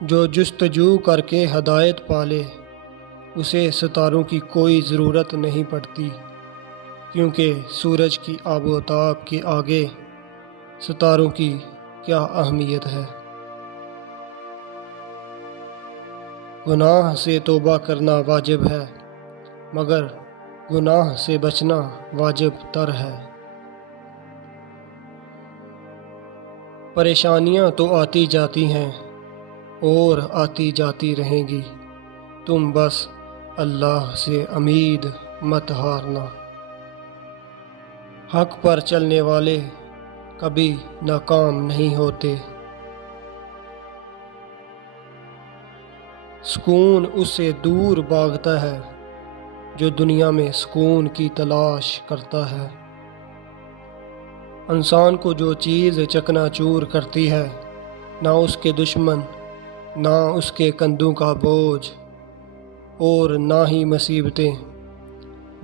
جو جستجو کر کے ہدایت پالے اسے ستاروں کی کوئی ضرورت نہیں پڑتی، کیونکہ سورج کی آب و تاب کے آگے ستاروں کی کیا اہمیت ہے۔ گناہ سے توبہ کرنا واجب ہے، مگر گناہ سے بچنا واجب تر ہے۔ پریشانیاں تو آتی جاتی ہیں اور آتی جاتی رہیں گی، تم بس اللہ سے امید مت ہارنا۔ حق پر چلنے والے کبھی ناکام نہیں ہوتے۔ سکون اس سے دور بھاگتا ہے جو دنیا میں سکون کی تلاش کرتا ہے۔ انسان کو جو چیز چکنا چور کرتی ہے، نہ اس کے دشمن، نہ اس کے کندھوں کا بوجھ اور نہ ہی مصیبتیں،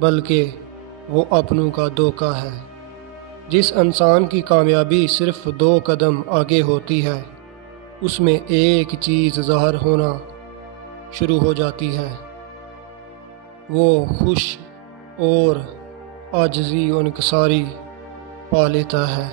بلکہ وہ اپنوں کا دھوکہ ہے۔ جس انسان کی کامیابی صرف 2 قدم آگے ہوتی ہے، اس میں ایک چیز ظاہر ہونا شروع ہو جاتی ہے، وہ خوش اور عاجزی و انکساری پا لیتا ہے۔